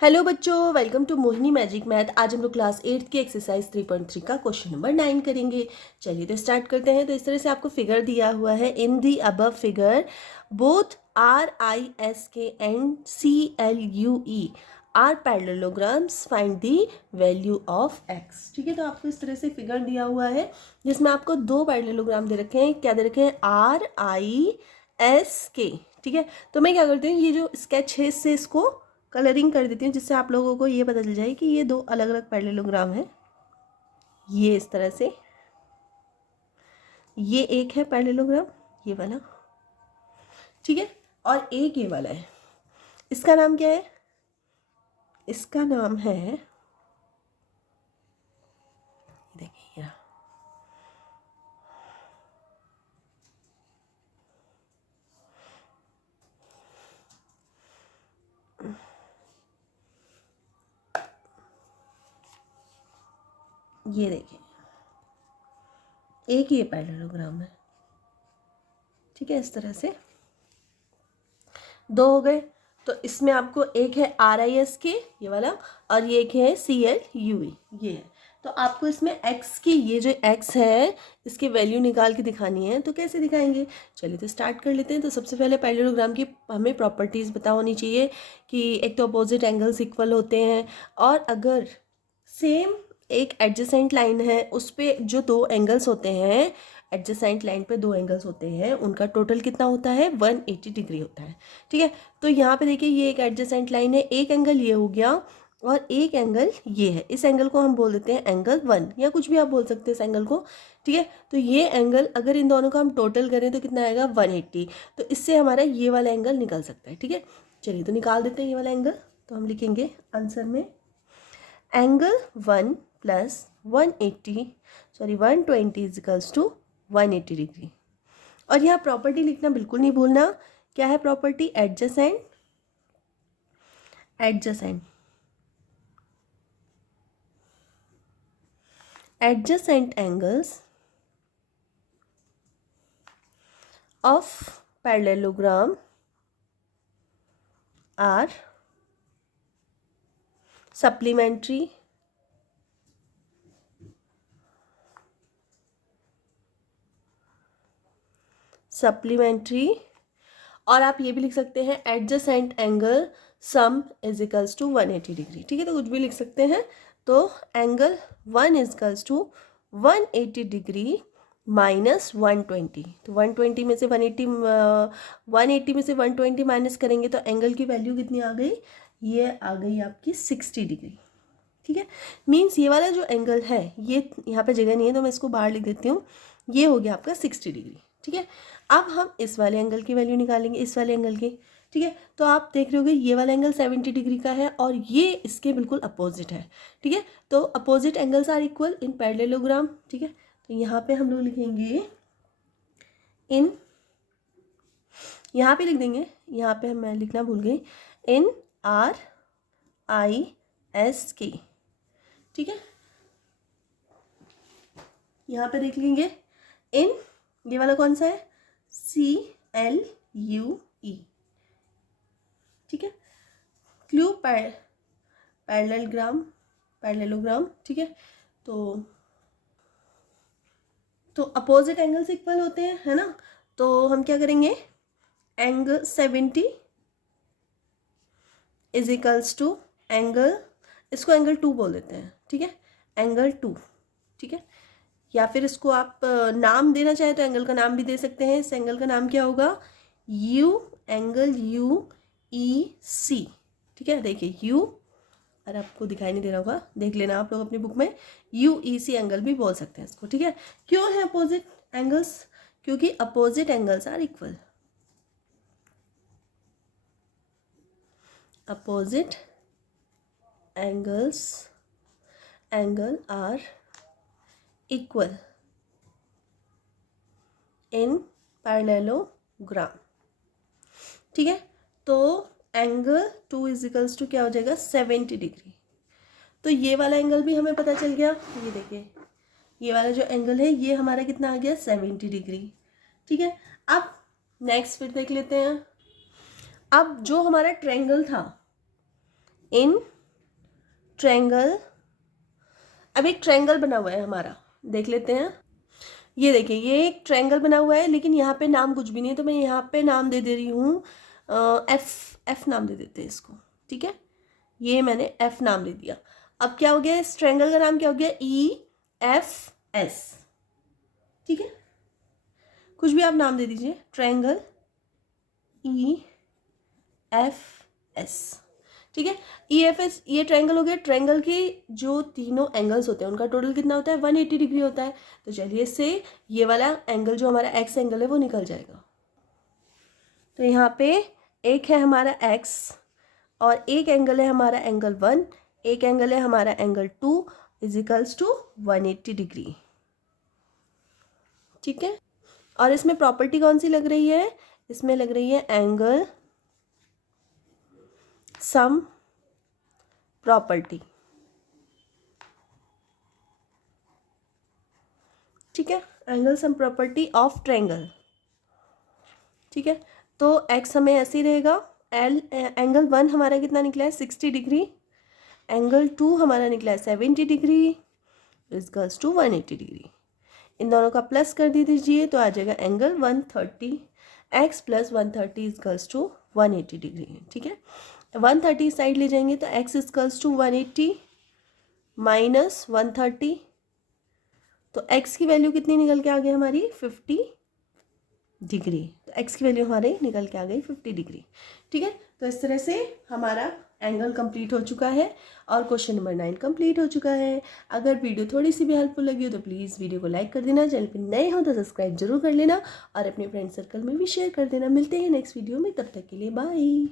Hello बच्चों, welcome to Mohini magic math. आज हम लोग क्लास 8 की एक्सरसाइज 3.3 का क्वेश्चन नंबर 9 करेंगे। चलिए तो स्टार्ट करते हैं। तो इस तरह से आपको फिगर दिया हुआ है। In the above figure both RISK and CLUE are parallelograms, find the value of x। ठीक है, तो आपको इस तरह से फिगर दिया हुआ है जिसमें आपको दो पैरेललोग्राम दे रखे हैं। क्या दे रखे हैं? RISK। ठीक है, तो मैं क्या करती हूँ, ये जो स्केच है इससे इसको कलरिंग कर देती हूँ जिससे आप लोगों को ये पता चल जाए कि ये दो अलग अलग पैरेललोग्राम हैं। ये इस तरह से, ये एक है पैरेललोग्राम, ये वाला। ठीक है, और एक ये वाला है। इसका नाम क्या है? इसका नाम है, देखिए ये देखिए, एक ये पैरेललोग्राम है। ठीक है, इस तरह से दो हो गए। तो इसमें आपको एक है RISK ये वाला, और ये एक है CLUE ये है। तो आपको इसमें x की, ये जो x है इसकी वैल्यू निकाल के दिखानी है। तो कैसे दिखाएंगे? चलिए तो स्टार्ट कर लेते हैं। तो सबसे पहले पैरेललोग्राम की हमें प्रॉपर्टीज़ पता होनी चाहिए कि एक तो अपोजिट एंगल्स इक्वल होते हैं, और अगर सेम एक एडजेसेंट लाइन है उस पर जो दो एंगल्स होते हैं, एडजेसेंट लाइन पे दो एंगल्स होते हैं, उनका टोटल कितना होता है? 180 डिग्री होता है। ठीक है, तो यहाँ पे देखिए ये एक एडजेसेंट लाइन है, एक एंगल ये हो गया और एक एंगल ये है। इस एंगल को हम बोल देते हैं एंगल 1, या कुछ भी आप बोल सकते हैं इस एंगल को। ठीक है, तो ये एंगल अगर इन दोनों का हम टोटल करें तो कितना आएगा? 180। तो इससे हमारा ये वाला एंगल निकल सकता है। ठीक है, चलिए तो निकाल देते हैं ये वाला एंगल। तो हम लिखेंगे आंसर में angle 1 plus 120 equals to 180 degree. और यहाँ प्रॉपर्टी लिखना बिल्कुल नहीं भूलना। क्या है property? Adjacent. Adjacent adjacent angles of parallelogram are supplementary और आप ये भी लिख सकते हैं adjacent angle sum is equals to 180 degree. ठीक है, तो कुछ भी लिख सकते हैं। तो angle 1 equals to 180 degree minus 120। तो 120 में से 180, 180 में से 120 माइनस करेंगे तो एंगल की वैल्यू कितनी आ गई? ये आ गई आपकी 60 डिग्री। ठीक है, मीन्स ये वाला जो एंगल है, ये यहाँ पे जगह नहीं है तो मैं इसको बाहर लिख देती हूँ। ये हो गया आपका 60 डिग्री। ठीक है, अब हम इस वाले एंगल की वैल्यू निकालेंगे, इस वाले एंगल की। ठीक है, तो आप देख रहे होगे ये वाला एंगल 70 डिग्री का है और ये इसके बिल्कुल अपोजिट है। ठीक है, तो opposite angles are equal in parallelogram. ठीक है, तो यहाँ पे हम लोग लिखेंगे इन, यहाँ पे लिख देंगे, यहाँ पे मैं लिखना भूल गई, इन RISK। ठीक है, यहाँ पे देख लेंगे इन, ये वाला कौन सा है? CLUE। ठीक है, क्लू पैरेललोग्राम। ठीक है, तो अपोजिट एंगल्स इक्वल होते हैं, है ना। तो हम क्या करेंगे? Angle 70 is equals to angle, इसको एंगल 2 बोल देते हैं। ठीक है, एंगल 2। ठीक है, या फिर इसको आप नाम देना चाहे तो एंगल का नाम भी दे सकते हैं। इस एंगल का नाम क्या होगा? Angle UEC। ठीक है, देखिए U, अरे आपको दिखाई नहीं दे रहा होगा, देख लेना आप लोग अपनी बुक में। UEC एंगल भी बोल सकते हैं इसको। ठीक है, क्यों है अपोजिट एंगल्स? क्योंकि opposite angles are equal. Opposite angle are equal in parallelogram. ठीक है, तो एंगल 2 इजिकल्स टू क्या हो जाएगा? 70 डिग्री। तो ये वाला एंगल भी हमें पता चल गया। ये देखिए, ये वाला जो एंगल है ये हमारा कितना आ गया? 70 डिग्री। ठीक है, अब नेक्स्ट फिर देख लेते हैं। अब जो हमारा ट्रायंगल था इन ट्रायंगल। अब एक ट्रायंगल बना हुआ है हमारा, देख लेते हैं। ये देखिए, ये एक ट्रायंगल बना हुआ है, लेकिन यहाँ पे नाम कुछ भी नहीं है, तो मैं यहाँ पे नाम दे रही हूँ एफ नाम दे देते हैं इसको, ठीक है। ये मैंने एफ नाम दे दिया। अब क्या हो गया, इस ट्रायंगल का नाम क्या हो गया, EFS, ठीक है। कुछ भी आप नाम दे दीजिए, ट्रायंगल EFS, ठीक है। EFS ये ट्रायंगल हो गया। ट्रायंगल के जो तीनों एंगल्स होते हैं उनका टोटल कितना होता है, 180 डिग्री होता है। तो चलिए इससे ये वाला एंगल जो हमारा एक्स एंगल है वो निकल जाएगा। तो यहाँ पे एक है हमारा एक्स और एक एंगल है हमारा एंगल 1, एक एंगल है हमारा एंगल 2 इजिकल्स टू 180 डिग्री, ठीक है। और इसमें प्रॉपर्टी कौन सी लग रही है, इसमें लग रही है एंगल सम प्रॉपर्टी, ठीक है। Angle sum property of triangle, ठीक है। तो एक्स हमें ऐसे ही रहेगा। एंगल 1 हमारा कितना निकला है, 60 डिग्री। एंगल 2 हमारा निकला है 70 डिग्री इजकल्स टू 180 डिग्री। इन दोनों का प्लस कर दीजिए तो आ जाएगा angle 130, X plus 130 equals to 180 degree, ठीक है। 130 साइड ले जाएंगे तो एक्स इजकल्स टू 180 माइनस 130, तो एक्स की वैल्यू कितनी निकल के आ गई हमारी, 50 डिग्री। तो एक्स की वैल्यू हमारे निकल के आ गई 50 डिग्री, ठीक है। तो इस तरह से हमारा एंगल कंप्लीट हो चुका है और क्वेश्चन नंबर 9 कंप्लीट हो चुका है। अगर वीडियो थोड़ी सी भी हेल्पफुल लगी हो तो प्लीज़ वीडियो को लाइक कर देना, चैनल पे नए हो तो सब्सक्राइब जरूर कर लेना और अपने फ्रेंड सर्कल में भी शेयर कर देना। मिलते हैं नेक्स्ट वीडियो में, तब तक के लिए बाय।